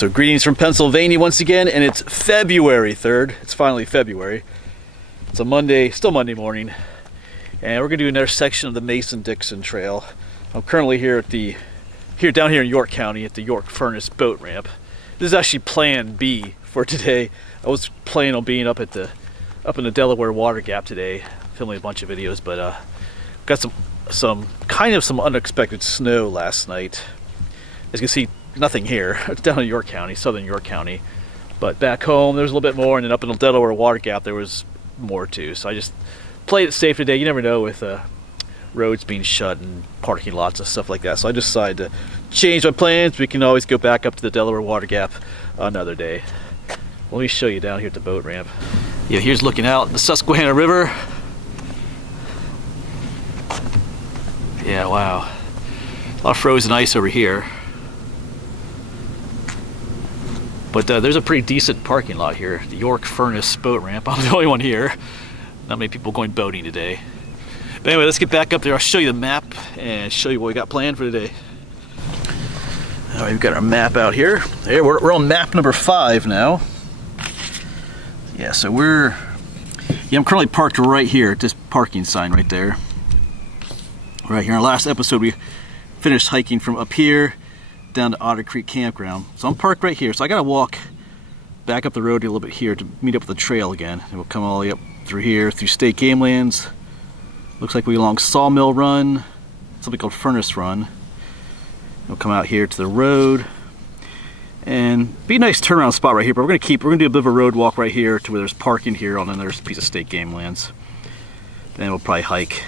So greetings from Pennsylvania once again, and it's February 3rd. It's finally February. It's a Monday, still Monday morning, and we're gonna do another section of the Mason-Dixon Trail. I'm currently here at down here in York County at the York Furnace boat ramp. This is actually Plan B for today. I was planning on being up in the Delaware Water Gap today, filming a bunch of videos, but got some unexpected snow last night. As you can see, nothing here. It's down in York County, southern York County. But back home, there's a little bit more, and then up in the Delaware Water Gap, there was more too. So I just played it safe today. You never know with roads being shut and parking lots and stuff like that. So I decided to change my plans. We can always go back up to the Delaware Water Gap another day. Let me show you down here at the boat ramp. Yeah, here's looking out the Susquehanna River. Yeah, wow. A lot of frozen ice over here. But there's a pretty decent parking lot here, the York Furnace boat ramp. I'm the only one here. Not many people going boating today. But anyway, let's get back up there. I'll show you the map and show you what we got planned for today. All right, we've got our map out here. There, we're on map number 5 now. Yeah, so I'm currently parked right here at this parking sign right there. Right here. In our last episode, we finished hiking from up here down to Otter Creek Campground. So I'm parked right here. So I gotta walk back up the road a little bit here to meet up with the trail again. And we'll come all the way up through here, through State Gamelands. Looks like we're along Sawmill Run, something called Furnace Run. We'll come out here to the road. And be a nice turnaround spot right here, but we're gonna do a bit of a road walk right here to where there's parking here, and then there's a piece of State Gamelands. Then we'll probably hike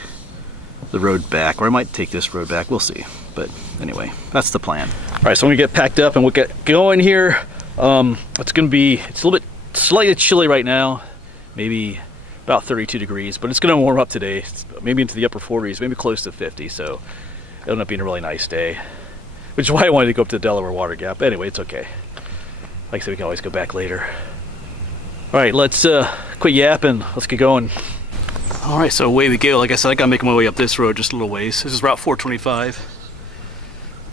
the road back, or I might take this road back, we'll see. But anyway, that's the plan. All right, so I'm gonna get packed up and we'll get going here. It's a little bit slightly chilly right now, maybe about 32 degrees, but it's gonna warm up today, maybe into the upper 40s, maybe close to 50, so it'll end up being a really nice day, which is why I wanted to go up to the Delaware Water Gap. But anyway, it's okay. Like I said, we can always go back later. All right, let's quit yapping, let's get going. All right, so away we go. Like I said, I gotta make my way up this road just a little ways. This is Route 425.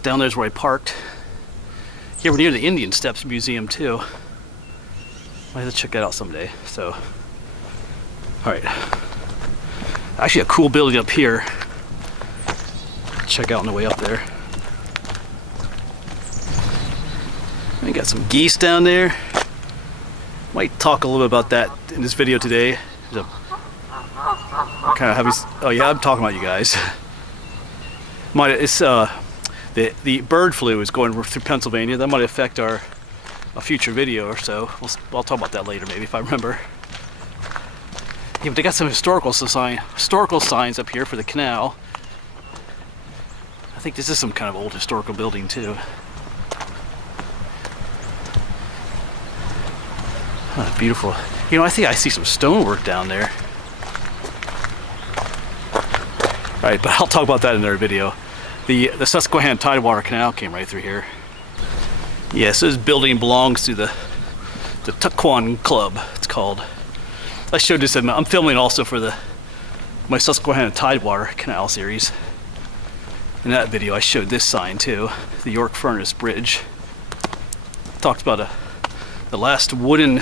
Down there's where I parked. Here we're near the Indian Steps Museum too. Might have to check that out someday. So, all right. Actually, a cool building up here. Check out on the way up there. We got some geese down there. Might talk a little bit about that in this video today. There's a kind of heavy. Oh yeah, I'm talking about you guys. The bird flu is going through Pennsylvania. That might affect a future video or so. I'll talk about that later, maybe if I remember. Yeah, but they got some historical signs up here for the canal. I think this is some kind of old historical building too. Oh, beautiful. You know, I think I see some stonework down there. All right, but I'll talk about that in another video. The Susquehanna Tidewater Canal came right through here. Yeah, so this building belongs to the Tuckwan Club, it's called. I showed this, I'm filming also for my Susquehanna Tidewater Canal series. In that video I showed this sign too, the York Furnace Bridge. Talked about the last wooden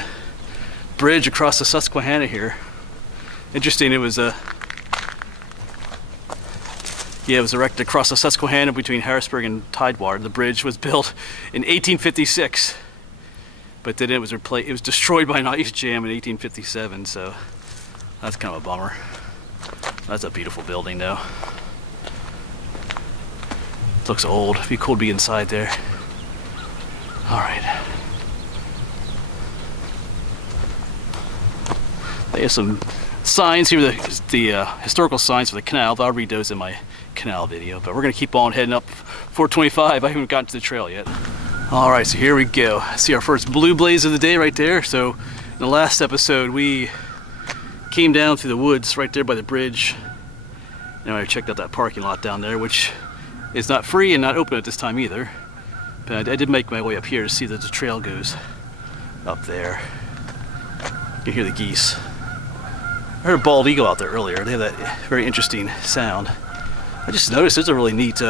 bridge across the Susquehanna here. Interesting, it was it was erected across the Susquehanna between Harrisburg and Tidewater. The bridge was built in 1856, but then it was destroyed by an ice jam in 1857, so that's kind of a bummer. That's a beautiful building though. It looks old. It'd be cool to be inside there. All right. They have some signs here, the historical signs for the canal, but I'll read those in my canal video. But we're gonna keep on heading up 425. I haven't gotten to the trail yet. All right, so here we go. See our first blue blaze of the day right there. So in the last episode, we came down through the woods right there by the bridge. Now I checked out that parking lot down there, which is not free and not open at this time either. But I did make my way up here to see that the trail goes up there. You can hear the geese. I heard a bald eagle out there earlier. They have that very interesting sound. I just noticed there's a really neat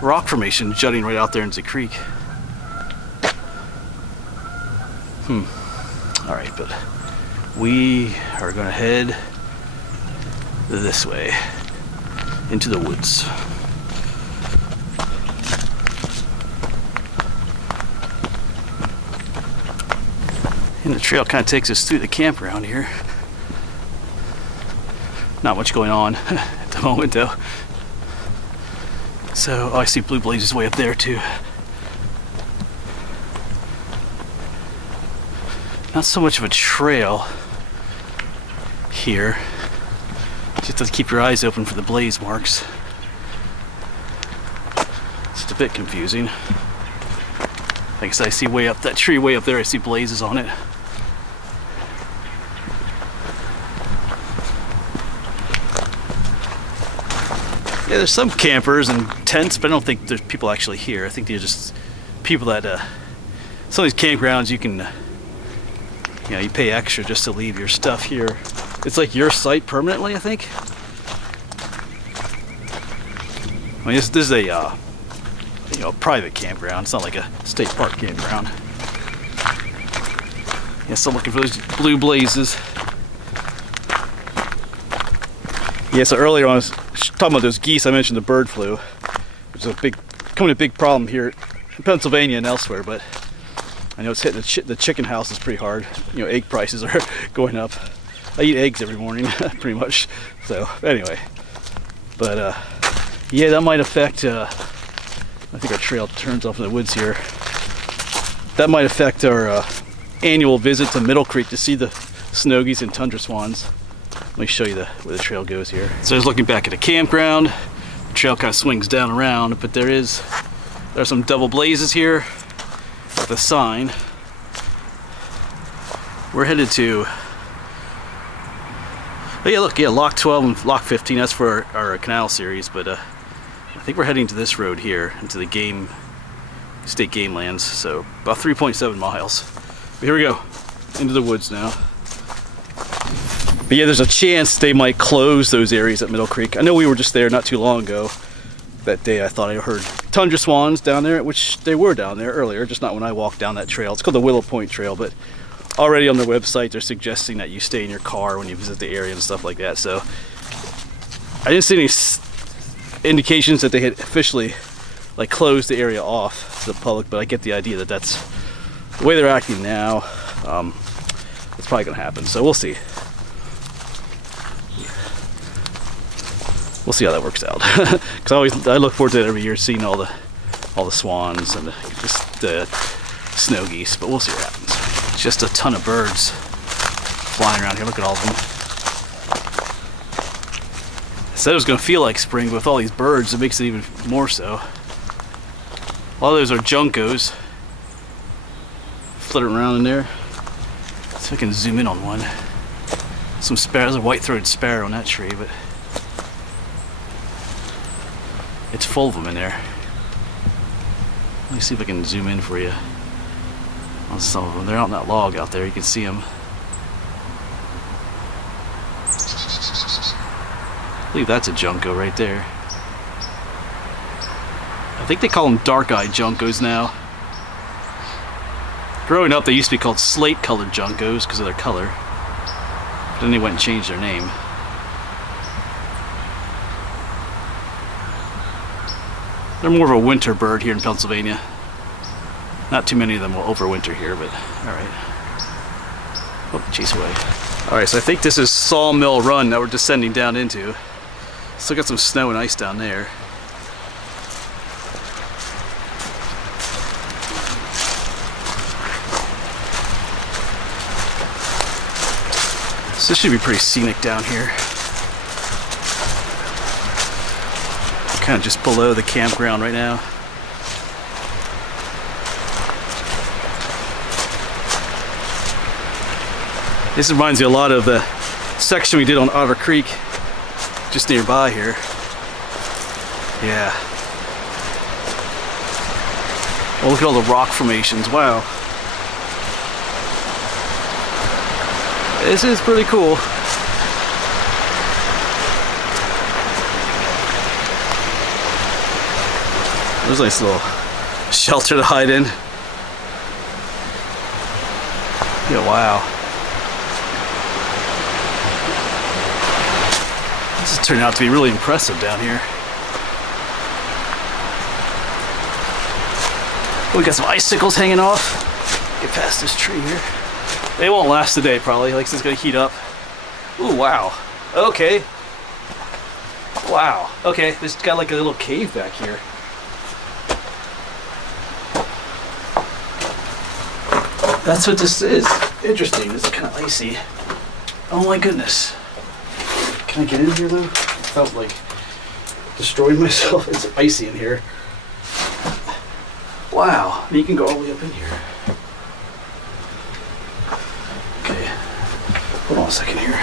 rock formation jutting right out there into the creek. Alright, but we are going to head this way into the woods. And the trail kind of takes us through the campground here. Not much going on at the moment though. So, oh, I see blue blazes way up there too. Not so much of a trail here. Just to keep your eyes open for the blaze marks. It's a bit confusing. Like I said, I see way up that tree way up there, I see blazes on it. Yeah, there's some campers and tents, but I don't think there's people actually here. I think they're just people that, some of these campgrounds you can, you know, you pay extra just to leave your stuff here. It's like your site permanently, I think. I mean, this is a, you know, private campground. It's not like a state park campground. Yeah, still looking for those blue blazes. Yeah, so earlier on I was talking about those geese. I mentioned the bird flu, which is becoming a big problem here in Pennsylvania and elsewhere. But I know it's hitting the chicken houses pretty hard. You know, egg prices are going up. I eat eggs every morning, pretty much. So anyway, but yeah, that might affect. I think our trail turns off in the woods here. That might affect our annual visit to Middle Creek to see the snow geese and tundra swans. Let me show you where the trail goes here. So I was looking back at the campground. The trail kind of swings down around, but there are some double blazes here with a sign. We're headed to, oh yeah, look, yeah, Lock 12 and Lock 15, that's for our canal series, but I think we're heading to this road here, into the state Gamelands, so about 3.7 miles. But here we go, into the woods now. But yeah, there's a chance they might close those areas at Middle Creek. I know we were just there not too long ago. That day I thought I heard tundra swans down there, which they were down there earlier, just not when I walked down that trail. It's called the Willow Point Trail, but already on their website they're suggesting that you stay in your car when you visit the area and stuff like that. So I didn't see any indications that they had officially like closed the area off to the public, but I get the idea that that's the way they're acting now. It's probably gonna happen, so we'll see. We'll see how that works out. Because I look forward to it every year, seeing all the swans and the snow geese. But we'll see what happens. Just a ton of birds flying around here. Look at all of them. I said it was going to feel like spring, but with all these birds, it makes it even more so. A lot of those are juncos fluttering around in there. So I can zoom in on one. Some sparrows, a white-throated sparrow on that tree, but it's full of them in there. Let me see if I can zoom in for you on some of them. They're out in that log out there. You can see them. I believe that's a junco right there. I think they call them dark-eyed juncos now. Growing up, they used to be called slate-colored juncos because of their color. But then they went and changed their name. They're more of a winter bird here in Pennsylvania. Not too many of them will overwinter here, but alright. Oh, chase away. Alright, so I think this is Sawmill Run that we're descending down into. Still got some snow and ice down there. So this should be pretty scenic down here. Kind of just below the campground right now. This reminds me a lot of the section we did on Otter Creek, just nearby here. Yeah. Oh, look at all the rock formations. Wow. This is pretty cool. There's a nice little shelter to hide in. Yeah, wow. This is turning out to be really impressive down here. We got some icicles hanging off. Get past this tree here. They won't last today, probably. Like, it's gonna heat up. Ooh, wow. Okay. Wow. Okay, this got like a little cave back here. That's what this is. Interesting. This is kind of icy. Oh my goodness. Can I get in here though? I felt like destroying myself. It's icy in here. Wow. You can go all the way up in here. Okay. Hold on a second here.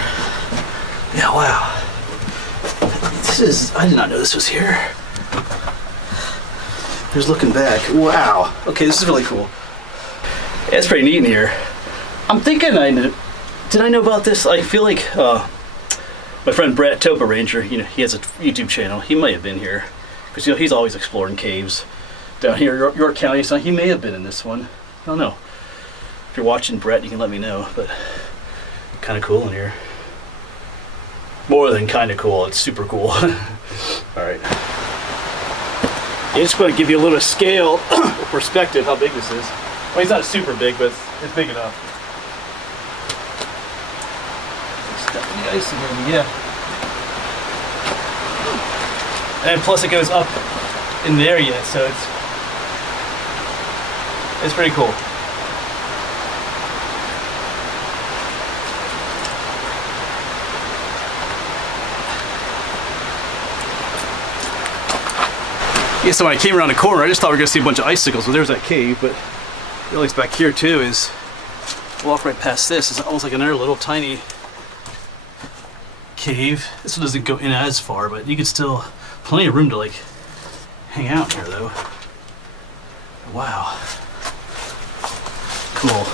Yeah, wow. This is, I did not know this was here. Just looking back. Wow. Okay, this is really cool. Yeah, it's pretty neat in here. I'm thinking did I know about this? I feel like my friend Brett, Topa Ranger, you know, he has a YouTube channel. He may have been here. Because, you know, he's always exploring caves down here, York County. So he may have been in this one. I don't know. If you're watching Brett, you can let me know. But kind of cool in here. More than kind of cool, it's super cool. Alright. I just want to give you a little scale or perspective how big this is. Well, he's not super big, but it's big enough. It's definitely icy here, yeah. And plus it goes up in there yet, so it's pretty cool. Yeah, so when I came around the corner, I just thought we were going to see a bunch of icicles. Well, there's that cave, but really it's back here too. Is walk right past this. It's almost like another little tiny cave. This one doesn't go in as far, but you could still plenty of room to like hang out here though. Wow, cool.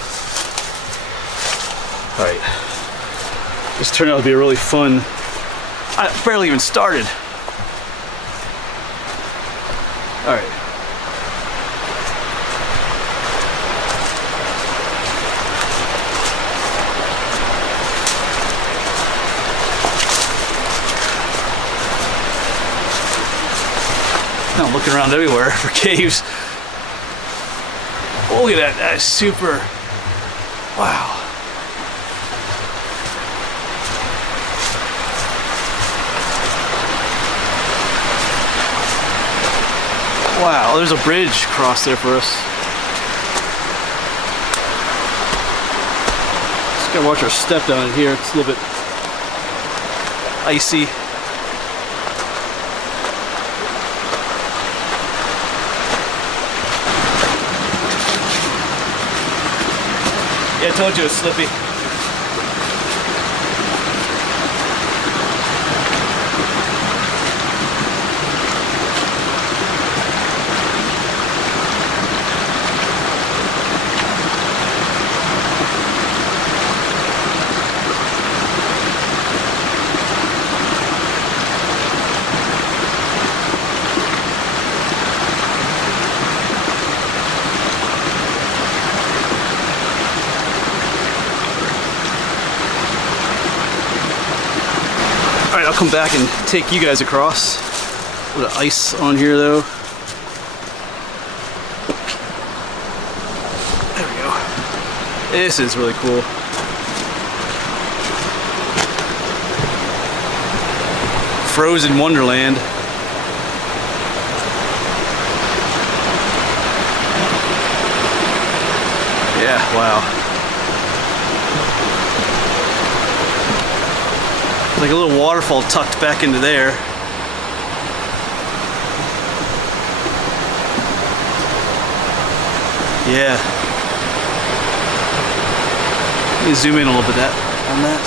All right, this turned out to be a really fun. I barely even started. All right. Now I'm looking around everywhere for caves. Oh, look at that. That is super. Wow. Wow, there's a bridge across there for us. Just gotta watch our step down in here. It's a little bit icy. Yeah, I told you it was slippy. Alright, I'll come back and take you guys across. A little ice on here though. There we go. This is really cool. Frozen Wonderland. Yeah, wow. Like a little waterfall tucked back into there. Yeah. Let me zoom in a little bit on that.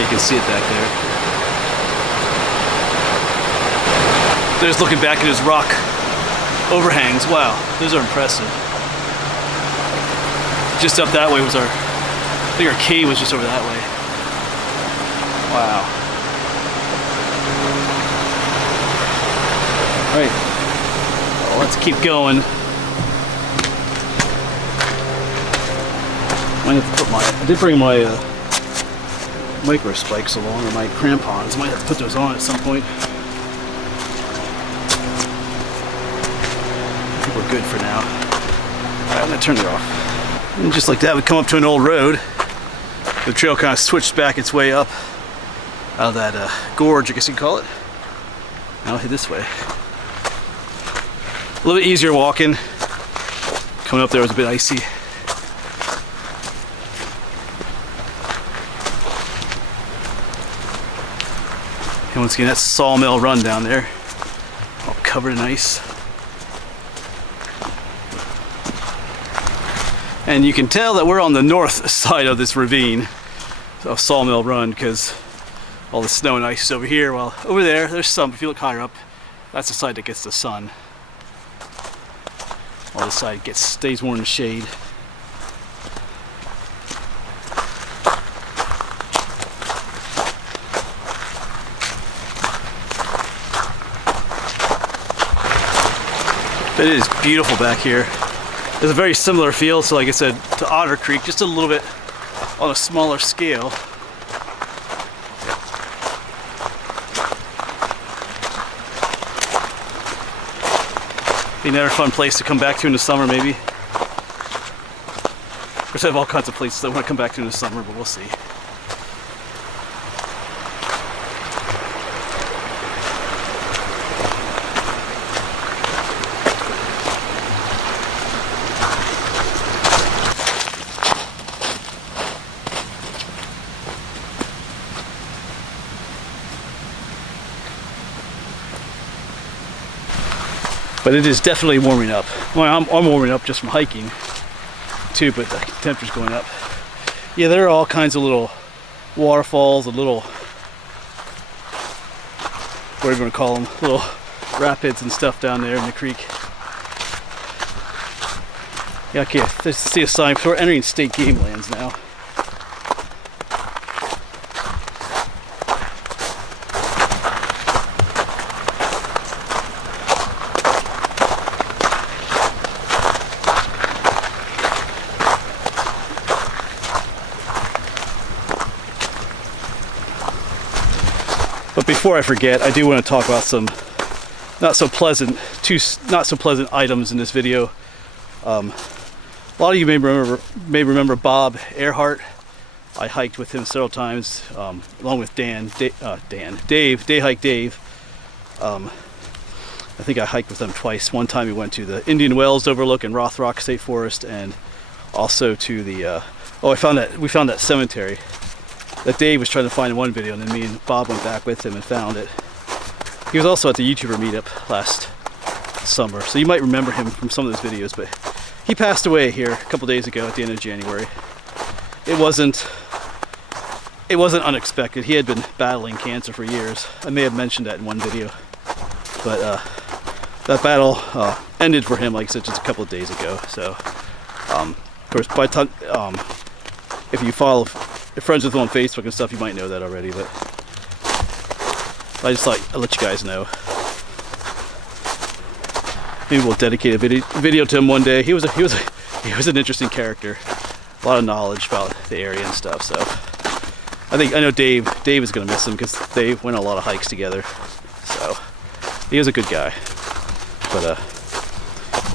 You can see it back there. Just looking back at his rock overhangs. Wow, those are impressive. Just up that way was I think our cave was just over that way. Wow. All right, well, let's keep going. Might have to put I did bring my micro spikes along, or my crampons. Might have to put those on at some point. I think we're good for now. Alright, I'm gonna turn it off. And just like that, we come up to an old road. The trail kind of switched back its way up out of that gorge, I guess you can call it. Now I'll head this way. A little bit easier walking. Coming up there was a bit icy. And once again, that's Sawmill Run down there, all covered in ice. And you can tell that we're on the north side of this ravine of Sawmill Run, because all the snow and ice is over here. Well, over there's some. If you look higher up, that's the side that gets the sun. While this side stays more in the shade. But it is beautiful back here. There's a very similar feel, so like I said, to Otter Creek, just a little bit on a smaller scale. Be another fun place to come back to in the summer, maybe. Of course, I have all kinds of places I want to come back to in the summer, but we'll see. But it is definitely warming up. Well, I'm warming up just from hiking too, but the temperature's going up. Yeah, there are all kinds of little waterfalls, and little, whatever you want to call them, little rapids and stuff down there in the creek. Yeah, okay, let's see a sign. We're entering state Gamelands now. But before I forget, I do want to talk about some not so pleasant items in this video. A lot of you may remember Bob Earhart. I hiked with him several times, along with Dave. Day Hike Dave. I think I hiked with them twice. One time we went to the Indian Wells overlook in Rothrock State Forest, and also to the we found that cemetery that Dave was trying to find in one video, and then me and Bob went back with him and found it. He was also at the YouTuber meetup last summer, so you might remember him from some of those videos, but he passed away here a couple days ago at the end of January. It wasn't unexpected. He had been battling cancer for years. I may have mentioned that in one video, but that battle ended for him, like I said, just a couple of days ago. So, of course, by the time, if you're friends with him on Facebook and stuff, you might know that already, but I just thought I'd let you guys know. Maybe we'll dedicate a video to him one day. He was an interesting character. A lot of knowledge about the area and stuff. So I know Dave is gonna miss him, because they went on a lot of hikes together. So he was a good guy, but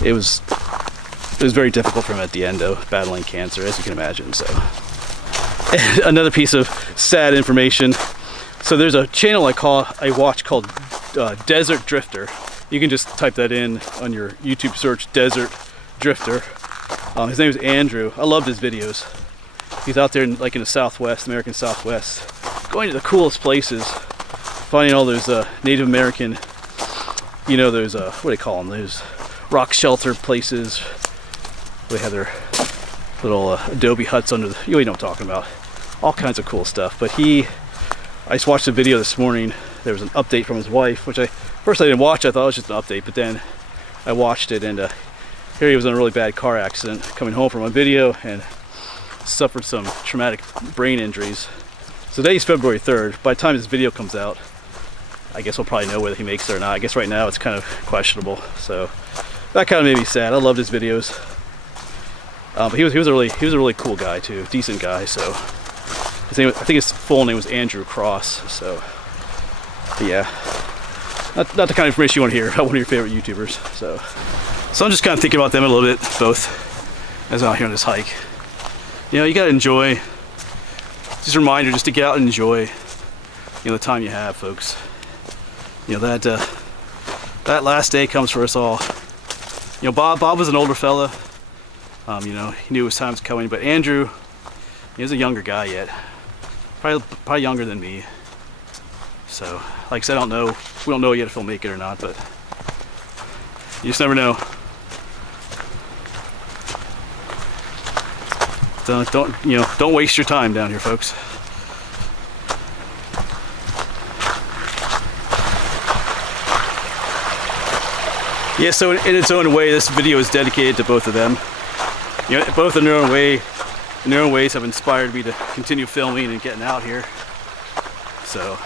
it was very difficult for him at the end, though, battling cancer, as you can imagine. So. And another piece of sad information. So there's a channel I watch called Desert Drifter. You can just type that in on your YouTube search, Desert Drifter. His name is Andrew. I loved his videos. He's out there in the Southwest, American Southwest, going to the coolest places, finding all those Native American, those what do they call them? Those rock shelter places. They have their little adobe huts under the, you know what I'm talking about. All kinds of cool stuff. But I just watched a video this morning. There was an update from his wife, which first I didn't watch. I thought it was just an update, but then I watched it, and here he was in a really bad car accident coming home from a video and suffered some traumatic brain injuries. So today's February 3rd. By the time this video comes out, I guess we'll probably know whether he makes it or not. I guess right now it's kind of questionable. So that kind of made me sad. I loved his videos. But he was a really cool guy too, decent guy. So his name, I think his full name was Andrew Cross. So yeah, not the kind of information you want to hear about one of your favorite YouTubers. So I'm just kind of thinking about them a little bit, both, as I'm out here on this hike. You know, you gotta enjoy. Just a reminder, just to get out and enjoy, you know, the time you have, folks. You know, that last day comes for us all. You know, Bob was an older fella. You know, he knew his time was coming, but Andrew, he was a younger guy yet. Probably younger than me. So, like I said, we don't know yet if he'll make it or not, but you just never know. Don't waste your time down here, folks. Yeah, so in its own way, this video is dedicated to both of them. You know, both in their own ways have inspired me to continue filming and getting out here. So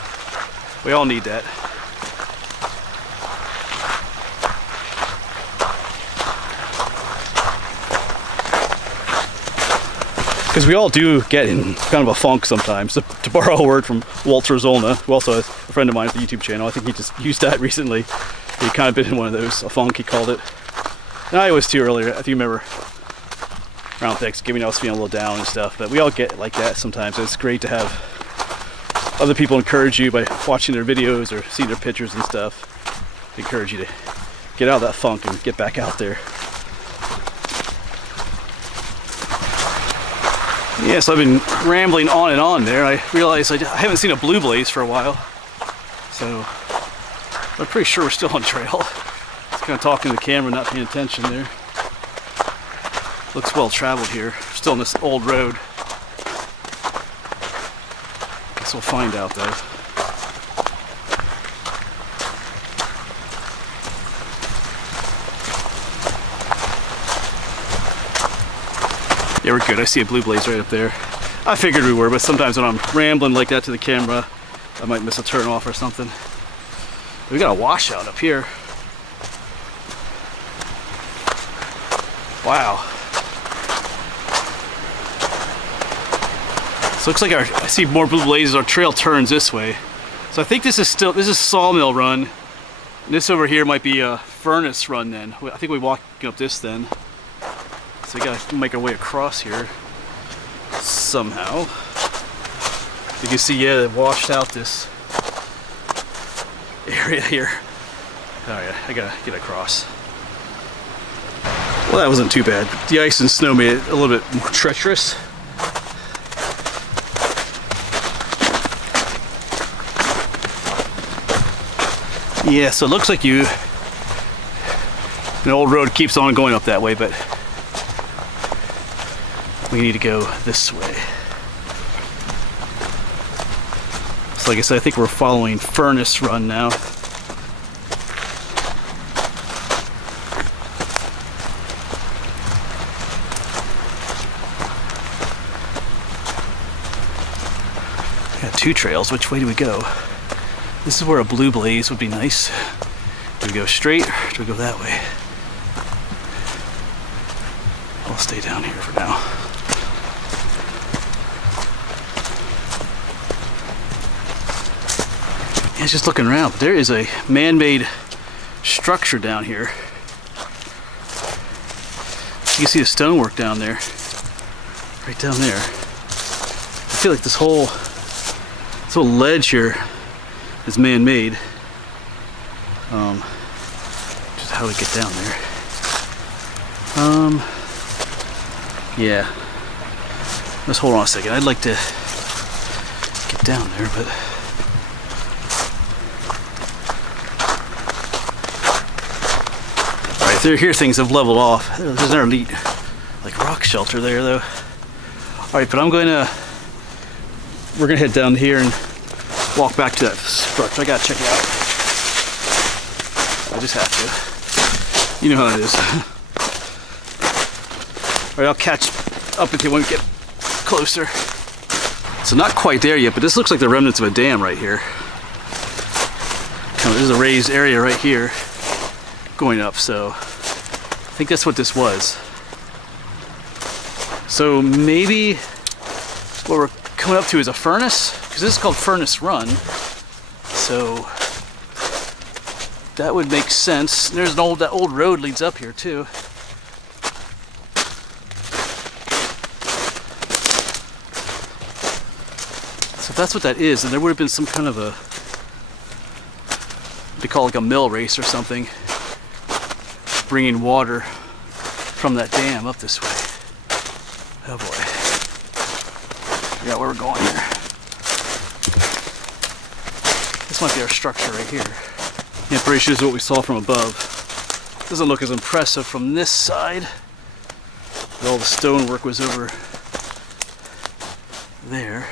we all need that. Because we all do get in kind of a funk sometimes. To borrow a word from Walter Zolna, who also is a friend of mine with the YouTube channel. I think he just used that recently. He kind of been in one of those, a funk he called it. And I was too earlier, if you remember, around Thanksgiving I was feeling a little down and stuff. But we all get like that sometimes. It's great to have other people encourage you by watching their videos or seeing their pictures and stuff. Encourage you to get out of that funk and get back out there. Yeah, so I've been rambling on and on there. I realized I haven't seen a blue blaze for a while. So I'm pretty sure we're still on trail. Just kind of talking to the camera, not paying attention there. Looks well traveled here. Still on this old road. Guess we'll find out though. Yeah, we're good. I see a blue blaze right up there. I figured we were, but sometimes when I'm rambling like that to the camera, I might miss a turn off or something. We got a washout up here. Wow. So it looks like I see more blue blazes. Our trail turns this way. So I think this is Sawmill Run. And this over here might be a Furnace Run then. I think we walked up this then. So we gotta make our way across here somehow. You can see, yeah, they washed out this area here. Oh yeah, I gotta get across. Well, that wasn't too bad. The ice and snow made it a little bit more treacherous. Yeah, so it looks like an old road keeps on going up that way, but we need to go this way. So like I said, I think we're following Furnace Run now. Got two trails. Which way do we go? This is where a blue blaze would be nice. Do we go straight or do we go that way? I'll stay down here for now. Yeah, just looking around, but there is a man-made structure down here. You can see the stonework down there. Right down there. I feel like this whole ledge here is man-made. Just how we get down there. Yeah. Let's hold on a second. I'd like to get down there, but alright, through here things have leveled off. There's another neat like rock shelter there though. Alright, but we're gonna head down here and walk back to that structure. I gotta check it out. I just have to. You know how it is. Alright, I'll catch up with you when we get closer. So not quite there yet, but this looks like the remnants of a dam right here. There's a raised area right here going up, so I think that's what this was. So maybe what we're coming up to is a furnace, because this is called Furnace Run. So that would make sense. There's that old road leads up here too. So if that's what that is, then there would have been some kind of a, they call it like a mill race or something, bringing water from that dam up this way. Oh boy. Forgot where we're going here. This might be our structure right here. Yeah, pretty sure this is what we saw from above. Doesn't look as impressive from this side. But all the stonework was over there.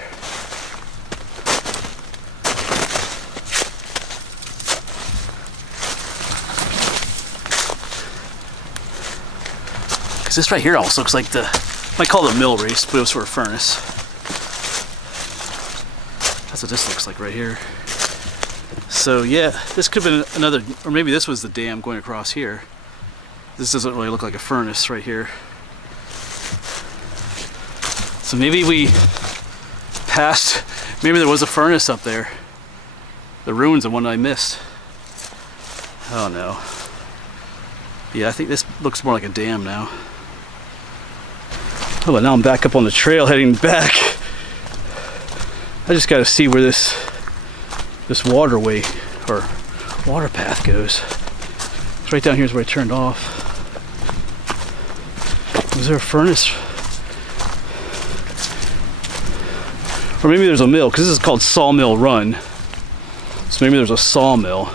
Because this right here almost looks like the, I might call it a mill race, but it was for a furnace. That's what this looks like right here. So yeah, this could have been another, or maybe this was the dam going across here. This doesn't really look like a furnace right here. So maybe we passed, maybe there was a furnace up there. The ruins of one I missed. Oh no. Yeah, I think this looks more like a dam now. Oh, but now I'm back up on the trail heading back. I just gotta see where this waterway or water path goes. It's right down here is where I turned off. Was there a furnace? Or maybe there's a mill, because this is called Sawmill Run. So maybe there's a sawmill.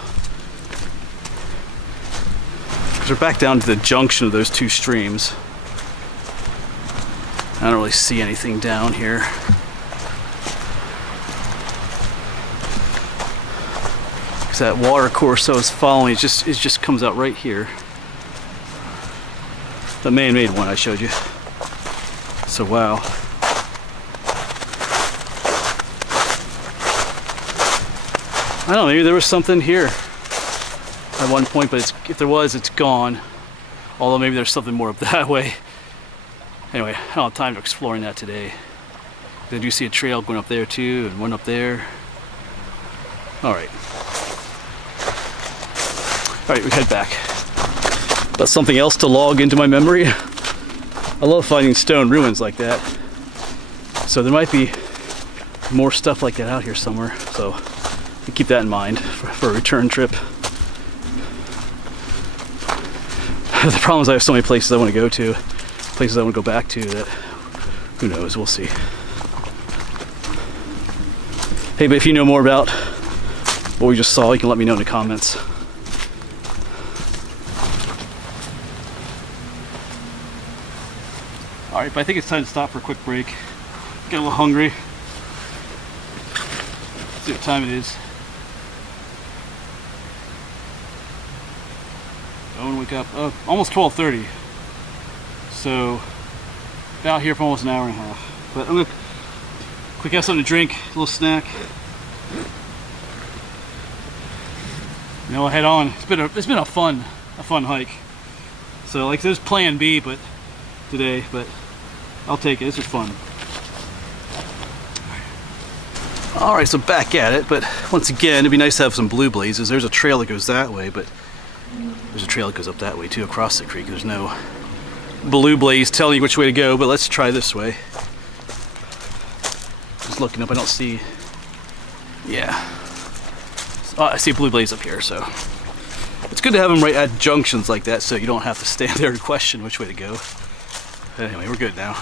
Because we're back down to the junction of those two streams. I don't really see anything down here. Because that water course I was following, it just comes out right here. The man-made one I showed you. So wow. I don't know, maybe there was something here at one point, but if there was, it's gone. Although maybe there's something more up that way. Anyway, I don't have time to exploring that today. I do see a trail going up there too, and one up there. Alright. Alright, we head back. That's something else to log into my memory. I love finding stone ruins like that. So there might be more stuff like that out here somewhere. So keep that in mind for a return trip. The problem is I have so many places I want to go to, places I want to go back to, that who knows, we'll see. Hey, but if you know more about what we just saw, you can let me know in the comments. Alright, but I think it's time to stop for a quick break. Get a little hungry. See what time it is. I want to wake up. Almost 12:30. So, out here for almost an hour and a half. But I'm gonna quick have something to drink, a little snack. And then we'll head on. It's been a fun hike. So like there's plan B, but today, but I'll take it. This is fun. Alright, so back at it, but once again, it'd be nice to have some blue blazes. There's a trail that goes that way, but there's a trail that goes up that way too, across the creek. There's no blue blaze telling you which way to go, but let's try this way. Just looking up, I don't see. Yeah. Oh, I see a blue blaze up here, so it's good to have them right at junctions like that, so you don't have to stand there and question which way to go. But anyway, we're good now.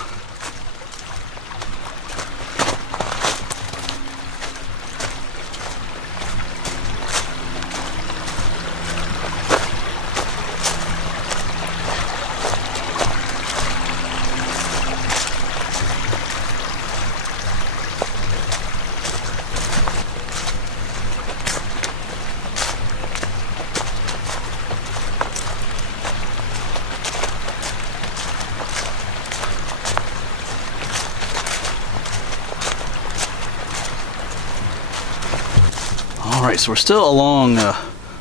Alright, so we're still along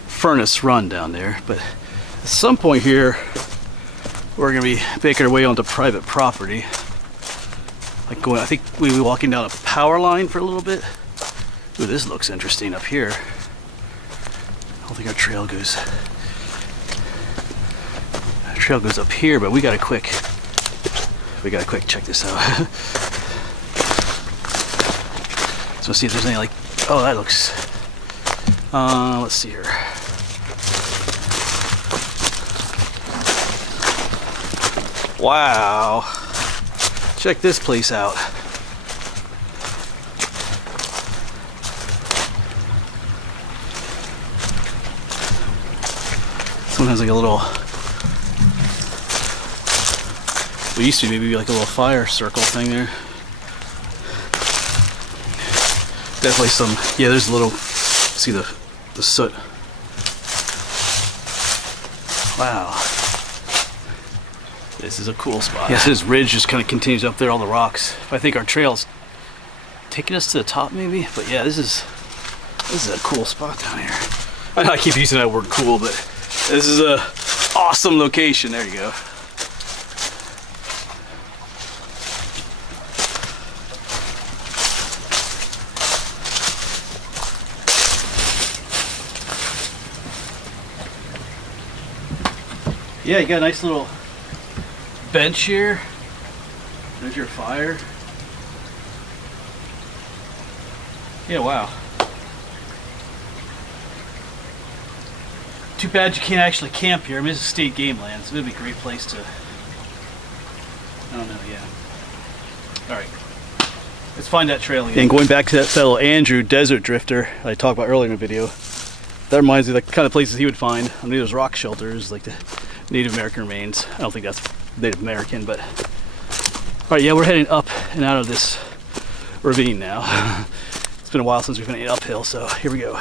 Furnace Run down there, but at some point here we're going to be making our way onto private property. Like going, I think we were walking down a Powerline for a little bit. Ooh, this looks interesting up here. I don't think our trail goes. Our trail goes up here, but we gotta quick check this out. So let's see if there's any like, oh, that looks, let's see here. Wow, check this place out. Someone has like a little, what used to be maybe like a little fire circle thing there. Definitely some, yeah, there's a little, see the soot. Wow. This is a cool spot. Yeah, this ridge just kind of continues up there, all the rocks. I think our trail's taking us to the top maybe, but yeah, this is a cool spot down here. I know I keep using that word cool, but this is a awesome location. There you go. Yeah, you got a nice little bench here. There's your fire. Yeah, wow. Too bad you can't actually camp here. I mean, this is state Gamelands. It would be a great place to, I don't know, yeah. Alright, let's find that trail again. And going back to that fellow Andrew, desert drifter, I talked about earlier in the video, that reminds me of the kind of places he would find. I mean, those rock shelters, like the Native American remains. I don't think that's Native American, but all right, yeah, we're heading up and out of this ravine now. It's been a while since we've been uphill, so here we go.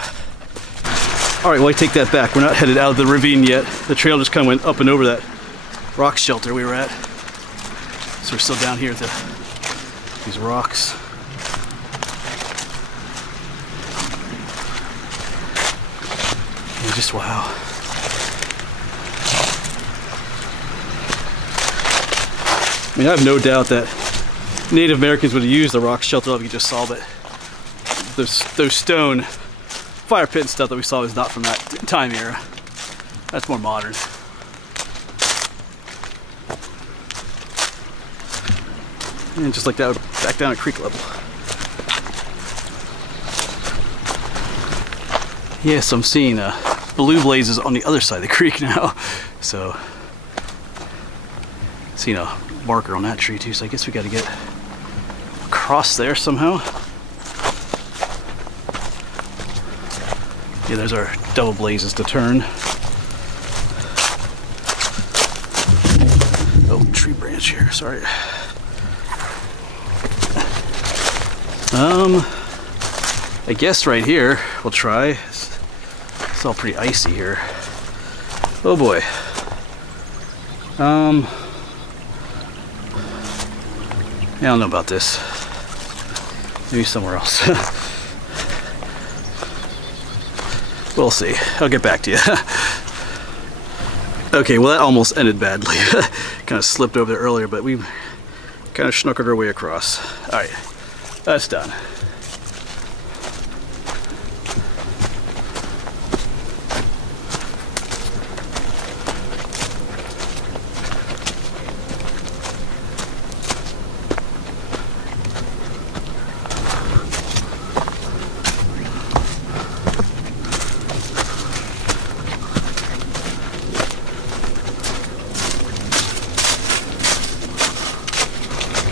All right, well, I take that back. We're not headed out of the ravine yet. The trail just kind of went up and over that rock shelter we were at. So we're still down here at these rocks. And just wow. I mean, I have no doubt that Native Americans would have used the rock shelter like you just saw, but those stone fire pit and stuff that we saw is not from that time era. That's more modern. And just like that, back down at creek level. Yes, I'm seeing blue blazes on the other side of the creek now. So, seeing a marker on that tree too, so I guess we got to get across there somehow. Yeah, there's our double blazes to turn. Oh, tree branch here, sorry. I guess right here we'll try. It's all pretty icy here. Oh boy. Yeah, I don't know about this. Maybe somewhere else. We'll see. I'll get back to you. Okay, well that almost ended badly. Kind of slipped over there earlier, but we kind of snookered our way across. Alright, that's done.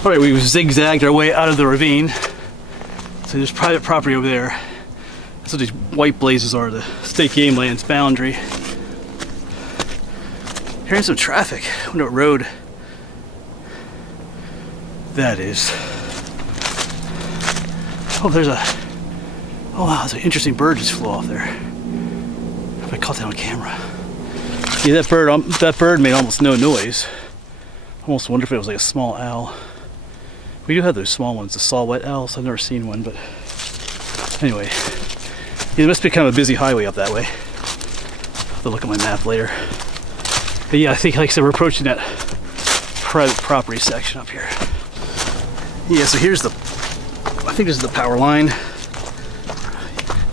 All right, we've zigzagged our way out of the ravine. So there's private property over there. That's what these white blazes are, the state Gamelands boundary. Hearing some traffic. I wonder what road that is. Oh, there's a, oh wow, there's an interesting bird just flew off there. If I caught that on camera. Yeah, that bird made almost no noise. Almost wonder if it was like a small owl. We do have those small ones, the saw-whet owls. I've never seen one, but anyway. Yeah, it must be kind of a busy highway up that way. I'll have to look at my map later. But yeah, I think, like I said, we're approaching that private property section up here. Yeah, so here's the, I think this is the power line.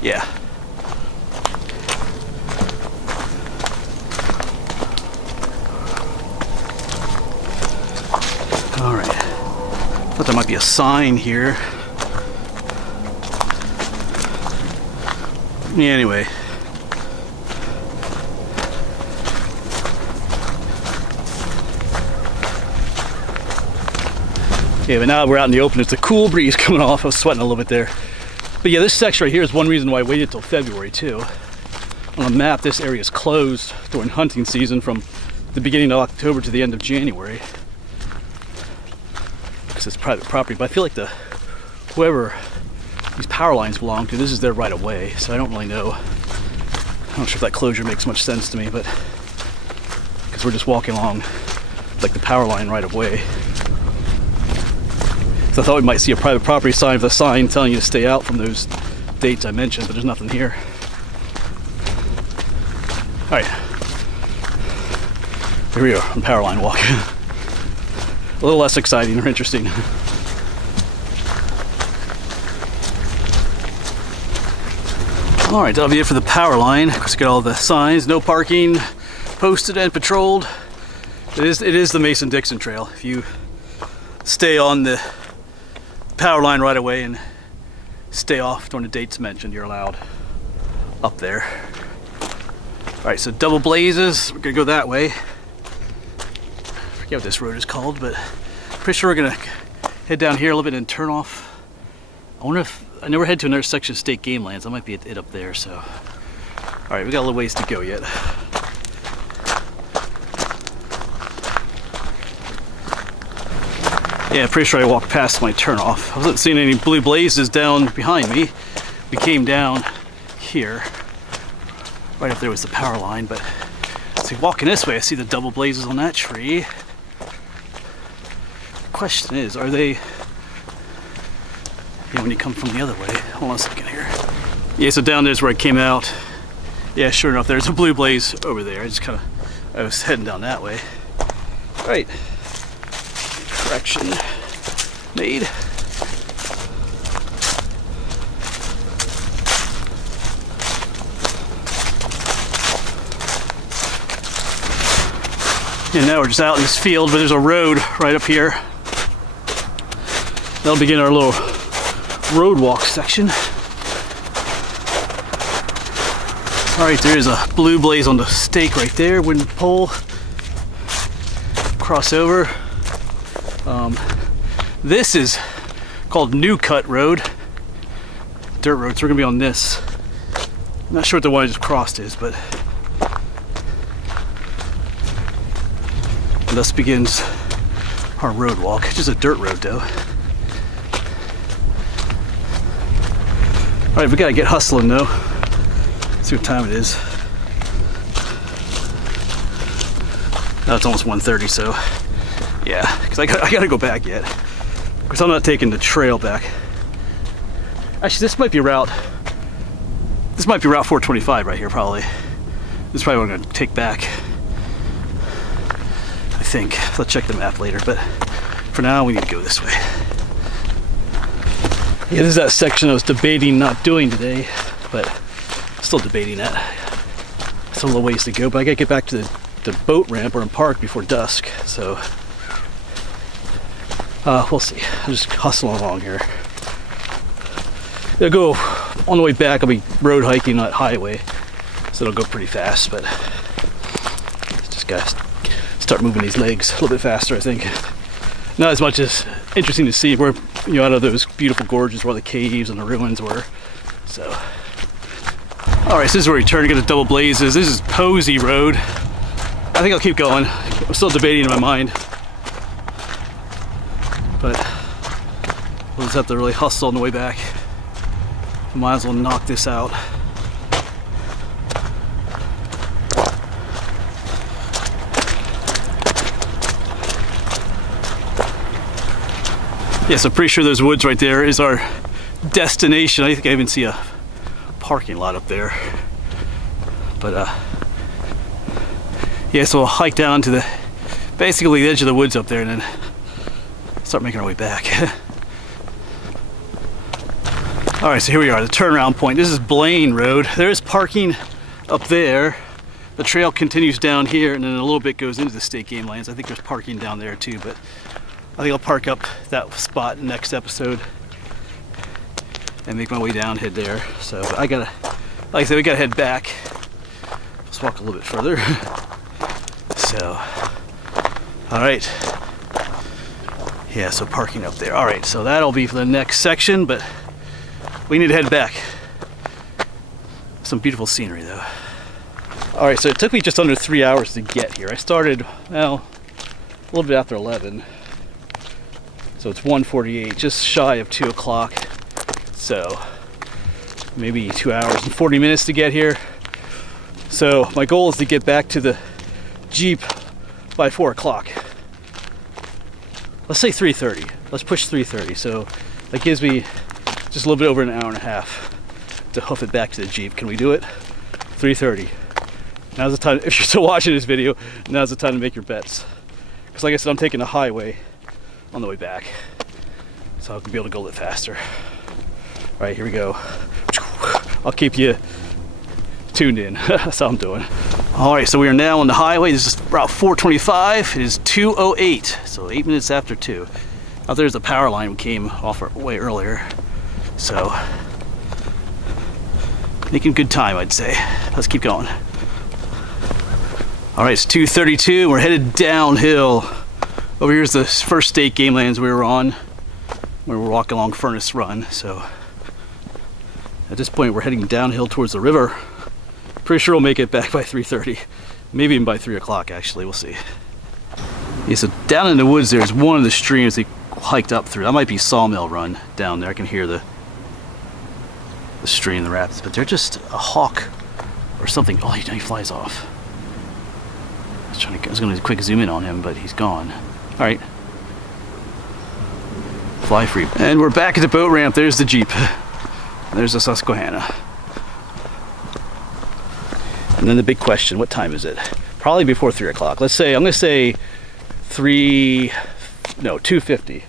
Yeah. All right. Thought there might be a sign here. Yeah, anyway. Yeah, but now we're out in the open. It's a cool breeze coming off. I was sweating a little bit there. But yeah, this section right here is one reason why I waited till February too. On the map, this area is closed during hunting season from the beginning of October to the end of January. Because it's private property. But I feel like whoever these power lines belong to, this is their right of way. So I don't really know. I'm not sure if that closure makes much sense to me, but because we're just walking along like the power line right of way. So I thought we might see a private property sign with a sign telling you to stay out from those dates I mentioned, but there's nothing here. All right, here we are on power line walk. A little less exciting or interesting. All right, that'll be it for the power line. Of course, got all the signs, no parking, posted and patrolled. It is the Mason-Dixon trail. If you stay on the power line right away and stay off during the dates mentioned, you're allowed up there. All right, so double blazes. We're gonna go that way. I forget what this road is called, but pretty sure we're gonna head down here a little bit and turn off. I wonder if I never head to another section of state Gamelands. That might be it up there. So, all right, we got a little ways to go yet. Yeah, pretty sure I walked past my turnoff. I wasn't seeing any blue blazes down behind me. We came down here. Right up there was the power line, but see, walking this way, I see the double blazes on that tree. The question is, are they, when you come from the other way? Hold on a second here. Yeah, so down there's where I came out. Yeah, sure enough, there's a blue blaze over there. I was heading down that way. All right. Correction made. And now we're just out in this field, but there's a road right up here. That'll begin our little road walk section. All right, there is a blue blaze on the stake right there, wooden pole. Cross over. This is called New Cut Road, dirt road, so we're gonna be on this. I'm not sure what the one I just crossed is, but thus begins our road walk. It's just a dirt road though. All right, we gotta get hustling though. See what time it is. Now it's almost 1:30, so yeah, because I gotta go back yet. Because I'm not taking the trail back. Actually, this might be route 425 right here, probably. This is probably what I'm gonna take back. I think. I'll check the map later, but for now we need to go this way. Yeah, this is that section I was debating not doing today, but still debating that. Still a little ways to go, but I gotta get back to the boat ramp or in park before dusk, so we'll see. I'll just hustle along here. It'll go on the way back. I'll be road hiking, not highway, so it'll go pretty fast. But just gotta start moving these legs a little bit faster, I think. Not as much as interesting to see. We're out of those beautiful gorges where the caves and the ruins were. So, all right, so this is where we turn to get the double blazes. This is Posey Road. I think I'll keep going. I'm still debating in my mind. But we'll just have to really hustle on the way back. Might as well knock this out. Yes, I'm pretty sure those woods right there is our destination. I think I even see a parking lot up there. But yeah, so we'll hike down to basically the edge of the woods up there and then start making our way back. All right, so here we are, the turnaround point. This is Blaine Road. There's parking up there. The trail continues down here, and then a little bit goes into the state game lands. I think there's parking down there too, but I think I'll park up that spot in the next episode and make my way down, head there. So I gotta, like I said, we gotta head back. Let's walk a little bit further. So, all right. Yeah, so parking up there. All right, so that'll be for the next section, but we need to head back. Some beautiful scenery though. All right, so it took me just under 3 hours to get here. I started, well, a little bit after 11. So it's 1:48, just shy of 2 o'clock. So maybe 2 hours and 40 minutes to get here. So my goal is to get back to the Jeep by 4 o'clock. Let's say 3:30. Let's push 3:30. So that gives me just a little bit over an hour and a half to hoof it back to the Jeep. Can we do it? 3:30. Now's the time, if you're still watching this video, now's the time to make your bets. Because like I said, I'm taking the highway on the way back. So I'll be able to go a little faster. All right, here we go. I'll keep you tuned in. That's how I'm doing. All right, so we are now on the highway. This is Route 425. It is 2:08, so 8 minutes after 2. Out there's the power line we came off way earlier. So, making good time, I'd say. Let's keep going. All right, it's 2:32. We're headed downhill. Over here's the first state Gamelands we were on. We were walking along Furnace Run. So, at this point, we're heading downhill towards the river. Pretty sure we'll make it back by 3:30. Maybe even by 3 o'clock, actually. We'll see. Yeah, so down in the woods, there's one of the streams they hiked up through. That might be Sawmill Run down there. I can hear the stream, the rapids, but they're just a hawk or something. Oh, he flies off. I was going to quick zoom in on him, but he's gone. All right. Fly free. And we're back at the boat ramp. There's the Jeep. There's the Susquehanna. And then the big question, what time is it? Probably before 3 o'clock. Let's say, I'm going to say 2:50.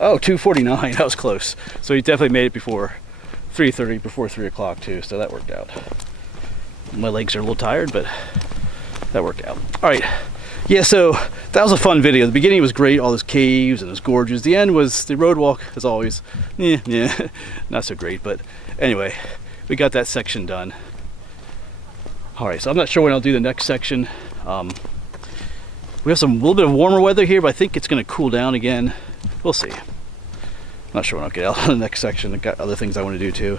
Oh, 2:49. That was close. So he definitely made it before 3:30, before 3 o'clock too. So that worked out. My legs are a little tired, but that worked out. All right. Yeah, so that was a fun video. The beginning was great, all those caves and those gorges. The end was the road walk, as always. Yeah, not so great. But anyway, we got that section done. All right, so I'm not sure when I'll do the next section. We have a little bit of warmer weather here, but I think it's going to cool down again. We'll see. I'm not sure when I'll get out on the next section. I've got other things I want to do too.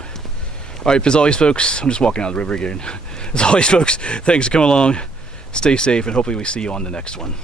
All right, as always, folks, I'm just walking out of the river again. As always, folks, thanks for coming along. Stay safe, and hopefully we see you on the next one.